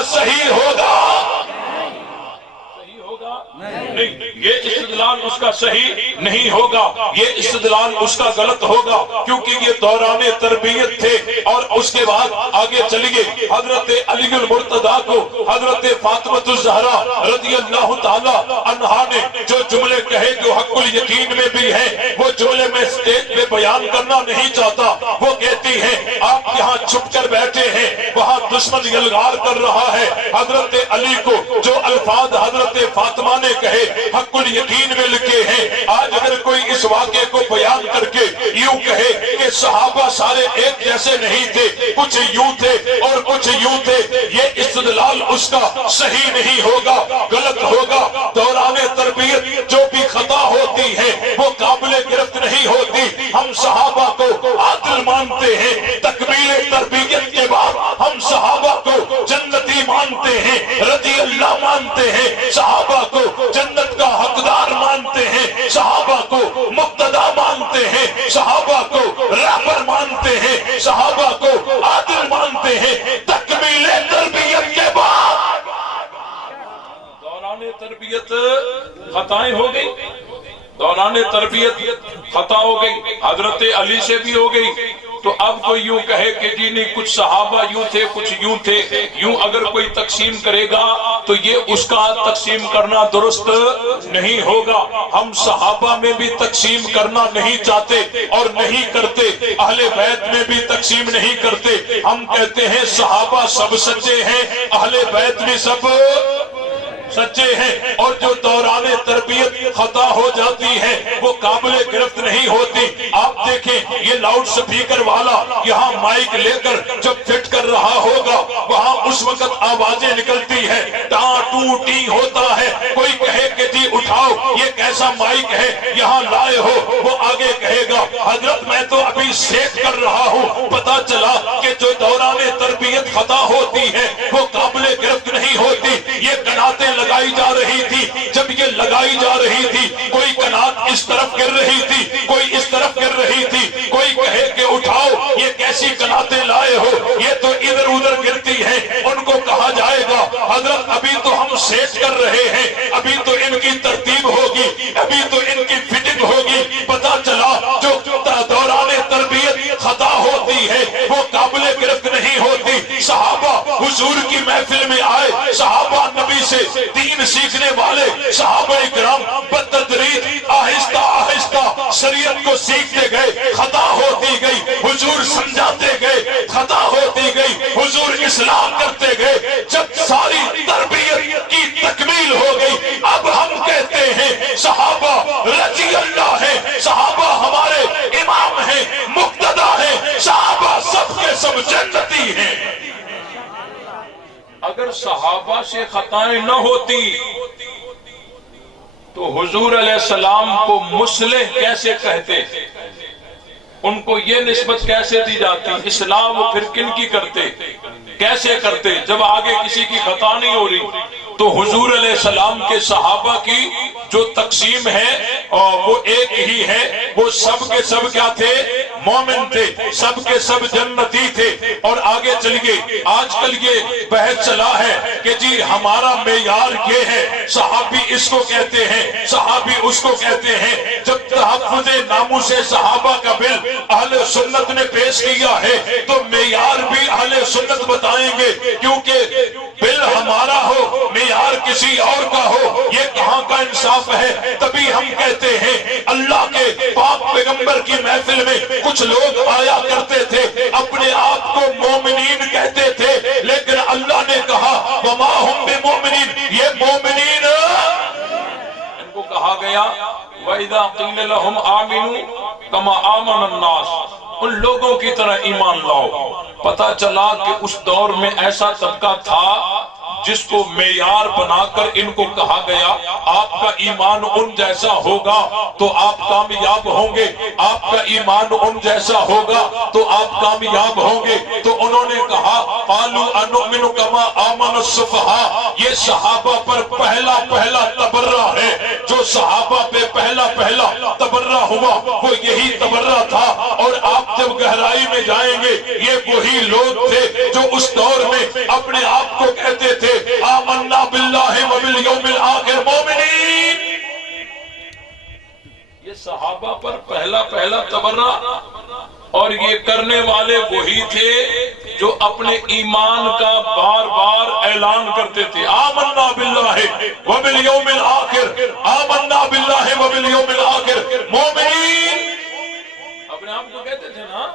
کا صحیح ہوگا؟ نہیں، یہ استدلال اس کا صحیح نہیں ہوگا، یہ استدلال اس کا غلط ہوگا، کیونکہ یہ دوران تربیت تھے۔ اور اس کے بعد آگے چلیے، حضرت علی المرتضیٰ کو حضرت فاطمہ الزہرا رضی اللہ تعالی عنہا نے جو جملے کہے جو حق الیقین میں بھی ہیں، وہ جملے میں اسٹیج پہ بیان کرنا نہیں چاہتا۔ وہ کہتی ہیں آپ یہاں چھپ کر بیٹھے ہیں، وہاں دشمن یلغار کر رہا ہے۔ حضرت علی کو جو الفاظ حضرت فاطمہ نے کہے حق الیقین میں لکھے ہیں۔ آج اگر کوئی اس واقعے کو بیان کر کے یوں کہے کہ صحابہ سارے ایک جیسے نہیں تھے، کچھ یوں تھے اور کچھ یوں تھے، یہ استدلال اس کا صحیح نہیں ہوگا، غلط ہوگا۔ دوران تربیت جو بھی خطا ہوتی ہے وہ قابل گرفت نہیں ہوتی۔ ہم صحابہ کو عادل مانتے ہیں، تکمیل تربیت کے بعد ہم صحابہ کو جنتی مانتے ہیں، رضی اللہ مانتے ہیں، صحابہ کو جنت کا حقدار مانتے ہیں، صحابہ کو مقتدا مانتے ہیں، صحابہ کو رہبر مانتے ہیں، صحابہ کو عادل مانتے ہیں۔ تکمیل تربیت کے بعد دوران تربیت خطائیں ہو گئی، دوران تربیت خطا ہو گئی، حضرت علی سے بھی ہو گئی۔ تو اب کوئی یوں کہے کہ جی نہیں کچھ صحابہ یوں تھے کچھ یوں تھے، یوں اگر کوئی تقسیم کرے گا تو یہ اس کا تقسیم کرنا درست نہیں ہوگا۔ ہم صحابہ میں بھی تقسیم کرنا نہیں چاہتے اور نہیں کرتے، اہل بیت میں بھی تقسیم نہیں کرتے۔ ہم کہتے ہیں صحابہ سب سچے ہیں، اہل بیت بھی سب سچے ہیں، اور جو دوران تربیت خطا ہو جاتی ہے وہ قابل گرفت نہیں ہوتی۔ آپ دیکھیں یہ لاؤڈ سپیکر والا یہاں مائک لے کر جب فٹ کر رہا ہوگا وہاں اس وقت آوازیں نکلتی ہے، ٹاں ٹو ٹی ہوتا ہے۔ کوئی کہے کہ جی اٹھاؤ یہ کیسا مائک ہے یہاں لائے ہو، وہ آگے کہے گا حضرت میں تو ابھی سیٹ کر رہا ہوں۔ پتا چلا کہ جو دوران تربیت خطا ہوتی ہے وہ قابل گرفت نہیں ہوتی۔ یہ کناتیں لگائی جا رہی تھی، جب یہ لگائی جا رہی تھی کوئی کنات اس طرف گر رہی تھی، کوئی اس طرف گر رہی تھی۔ کوئی کہے کہ اٹھاؤ یہ کیسی کناتیں لائے ہو، یہ تو ادھر ادھر گرتی ہیں۔ ان کو کہا جائے گا حضرت ابھی تو ہم سیٹ کر رہے ہیں، ابھی تو ان کی ترتیب ہوگی، ابھی تو ان کی فٹنگ ہوگی۔ پتا چلا جو دوران تربیت خطا ہوتی ہے وہ قابل گرفت نہیں ہوتی۔ صحابہ حضور کی محفل میں آئے، صحابہ نبی سے دین سیکھنے والے، صحابہ اکرام بالتدریج آہستہ آہستہ شریعت کو سیکھتے گئے، خطا ہوتی گئی، حضور سمجھاتے گئے، خطا ہوتی گئی، حضور اصلاح کرتے گئے۔ جب ساری تربیت کی تکمیل ہو گئی اب ہم کہتے ہیں صحابہ رضی اللہ ہے، صحابہ ہمارے امام ہیں، مقتدا ہیں، صحابہ سب کے سب جنتی ہیں۔ اگر صحابہ سے خطائیں نہ ہوتی تو حضور علیہ السلام کو مصلح کیسے کہتے، ان کو یہ نسبت کیسے دی جاتی؟ اصلاح وہ پھر کن کی کرتے، کیسے کرتے؟ جب آگے کسی کی خطا نہیں ہو رہی تو حضور علیہ السلام کے صحابہ کی جو تقسیم ہے وہ ایک ہی ہے، وہ سب کے سب کیا تھے؟ مومن تھے، سب کے سب جنتی تھے۔ اور آگے چلیے، آج کل یہ بحث چلا ہے کہ جی ہمارا معیار یہ ہے، صحابی اس کو کہتے ہیں، صحابی اس کو کہتے ہیں۔ جب تحفظ ناموس صحابہ کا بل اہل سنت نے پیش کیا ہے تو معیار بھی اہل سنت بتائیں گے، کیونکہ بل ہمارا ہو معیار کسی اور کا ہو یہ کہاں کا انصاف ہے؟ تبھی ہم کہتے ہیں اللہ کے پاک پیغمبر کی محفل میں کچھ لوگ آیا کرتے تھے، اپنے آپ کو مومنین کہتے تھے، لیکن اللہ نے کہا وما ہم بمومنین، یہ مومنین ان کو کہا گیا وَإِذَا قِيلَ لَهُمْ آمِنُوا كَمَا آمَنَ النَّاسُ، ان لوگوں کی طرح ایمان لاؤ۔ پتا چلا کہ اس دور میں ایسا طبقہ تھا جس کو معیار بنا کر ان کو کہا گیا آپ کا ایمان ان جیسا ہوگا تو آپ کامیاب ہوں گے، آپ کا ایمان ان جیسا ہوگا تو آپ کامیاب ہوں گے۔ تو ان انہوں نے کہا قالوا انؤمن کما آمن السفہاء، یہ صحابہ پر پہلا تبرہ ہے، جو صحابہ پہ پہلا تبرہ ہوا وہ یہی تبرہ تھا۔ اور آپ جب گہرائی میں جائیں گے یہ وہی لوگ تھے جو اس دور میں اپنے آپ کو کہتے تھے آمنا باللہ وبالیوم الآخر مومنین۔ یہ صحابہ پر پہلا تبرہ، اور یہ کرنے والے وہی تھے جو اپنے ایمان کا بار بار اعلان کرتے تھے آمنا باللہ وبالیوم الآخر، آمنا باللہ وبالیوم الآخر مومنین، اپنے آپ کو کہتے تھے نا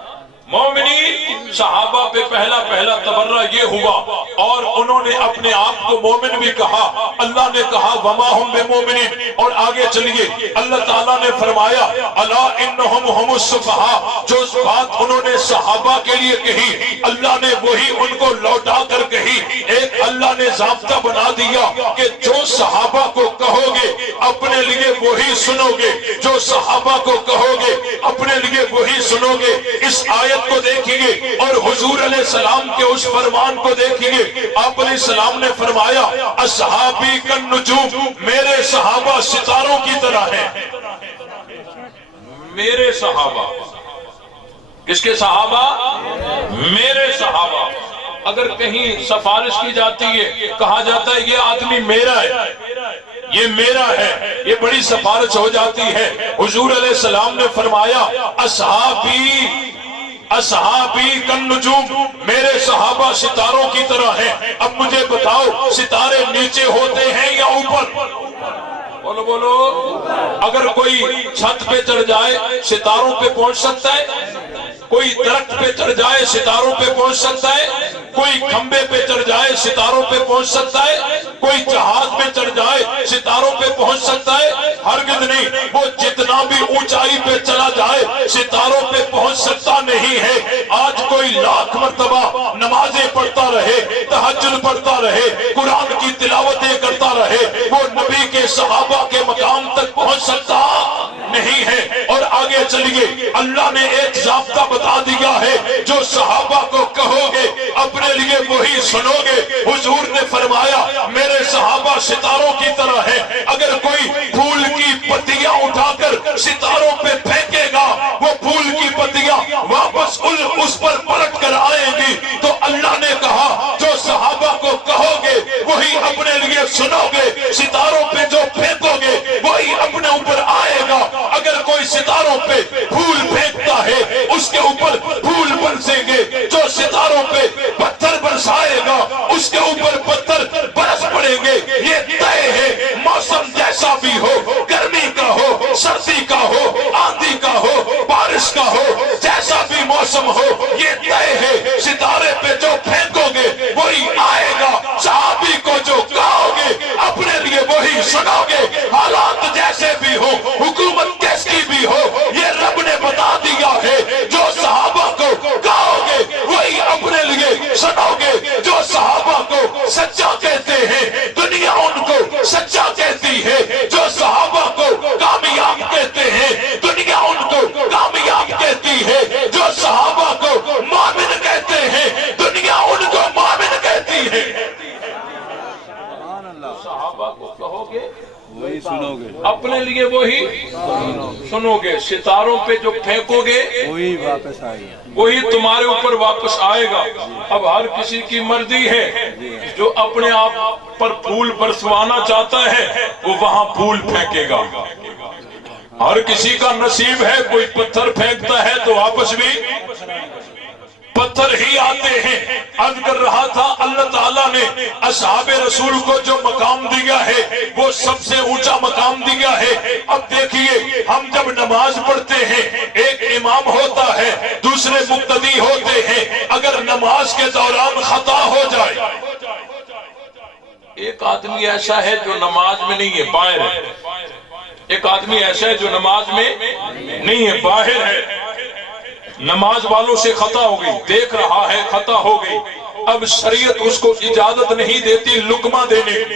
مومنین۔ صحابہ پہ پہلا تبرہ یہ ہوا، اور انہوں نے اپنے آپ کو مومن بھی کہا۔ اللہ نے کہا وما ہم بمومنین، اور آگے چلیے اللہ تعالیٰ نے فرمایا الا انہم ہم السفہاء، جو بات انہوں نے صحابہ کے لیے کہی اللہ نے وہی ان کو لوٹا کر کہی۔ ایک اللہ نے ضابطہ بنا دیا کہ جو صحابہ کو کہو گے اپنے لیے وہی سنو گے، جو صحابہ کو کہو گے اپنے لیے وہی سنو گے۔ اس آیت کو دیکھیں گے اور حضور علیہ السلام کے اس فرمان کو دیکھیں گے۔ آپ علیہ السلام نے فرمایا اصحابی کالنجوم، میرے صحابہ ستاروں کی طرح ہیں۔ میرے صحابہ، کس کے صحابہ؟ میرے صحابہ۔ اگر کہیں سفارش کی جاتی ہے کہا جاتا ہے یہ آدمی میرا ہے، یہ میرا ہے، یہ بڑی سفارش ہو جاتی ہے۔ حضور علیہ السلام نے فرمایا اصحابی کالنجوم، میرے صحابہ ستاروں کی طرح ہیں۔ اب مجھے بتاؤ ستارے نیچے ہوتے ہیں یا اوپر؟ بولو اگر کوئی چھت پہ چڑھ جائے ستاروں پہ پہنچ سکتا ہے؟ کوئی درخت پہ چڑھ جائے ستاروں پہ پہنچ سکتا ہے؟ کوئی کھمبے پہ چڑھ جائے ستاروں پہ پہنچ سکتا ہے؟ کوئی جہاز پہ چڑھ جائے ستاروں پہ پہنچ سکتا ہے؟ ہرگز نہیں۔ وہ جتنا بھی اونچائی پہ چلا جائے ستاروں پہ پہنچ سکتا نہیں ہے۔ آج کوئی لاکھ مرتبہ نمازیں پڑھتا رہے، تہجد پڑھتا رہے، قرآن کی تلاوتیں کرتا رہے، وہ نبی کے صحابہ کے مقام تک پہنچ سکتا نہیں ہے۔ اور آگے چلیے اللہ نے ایک ضابطہ بتا دیا ہے، جو صحابہ کو کہو گے اپنے لیے وہی سنو گے۔ حضور نے فرمایا میرے صحابہ ستاروں کی طرح ہے۔ اگر کوئی پھول کی پتیاں اٹھا کر ستاروں پہ پھینکے گا وہ پھول کی پتیاں واپس اس پر پلٹ کر آئیں گی۔ تو اللہ نے کہا جو صحابہ کو کہو گے وہی اپنے لیے سنو گے، ستاروں پہ جو پھینکو گے وہی اپنے اوپر آئے گا۔ اگر کوئی ستاروں پہ پھول پھینکتا ہے اس کے اوپر پھول برسیں گے، جو ستاروں پہ پتھر برسائے گا اس کے اوپر پتھر برس پڑیں گے۔ یہ طے ہے، موسم جیسا بھی ہو، گرمی کا ہو، سردی کا ہو، آندھی کا ہو، بارش کا ہو، جیسا بھی موسم ہو یہ طے ہے۔ ستارے پہ جو پھینکو گے وہی آئے گا۔ صحابی کو جو کہو گے اپنے لیے وہی سنو گے، حالات جیسے بھی ہو، حکومت کیسی بھی ہو، یہ رب نے بتا دیا ہے۔ جو صحابہ کو کہو گے وہی اپنے لیے سنو گے۔ جو صحابہ کو سچا کہتے ہیں دنیا ان کو سچا کہتی ہے، جو صحابہ کو کامیاب کہتے ہیں دنیا ان کو کامیاب کہتی ہے، جو صحابہ کو مومن کہتے ہیں دنیا ان کو مومن کہتی ہے۔ صحابہ کو کہو گے وہی سنو گے، اپنے لیے وہی سنو گے، ستاروں پہ جو پھینکو گے وہی واپس آئے گا، وہی تمہارے اوپر واپس آئے گا۔ اب ہر کسی کی مرضی ہے، جو اپنے آپ پر پھول برسوانا چاہتا ہے وہ وہاں پھول پھینکے گا۔ ہر کسی کا نصیب ہے، کوئی پتھر پھینکتا ہے تو واپس بھی پتھر ہی آتے ہیں۔ عرض کر رہا تھا اللہ تعالیٰ نے اصحاب رسول کو جو مقام دیا ہے وہ سب سے اونچا مقام دیا ہے۔ اب دیکھیے ہم جب نماز پڑھتے ہیں ایک امام ہوتا ہے، دوسرے مقتدی ہوتے ہیں۔ اگر نماز کے دوران خطا ہو جائے، ایک آدمی ایسا ہے جو نماز میں نہیں ہے، باہر ہے، ایک آدمی ایسا ہے جو نماز میں نہیں ہے، باہر ہے، نماز والوں سے خطا ہو گئی، دیکھ رہا ہے خطا ہو گئی۔ اب شریعت اس کو اجازت نہیں دیتی لقمہ دینے کی،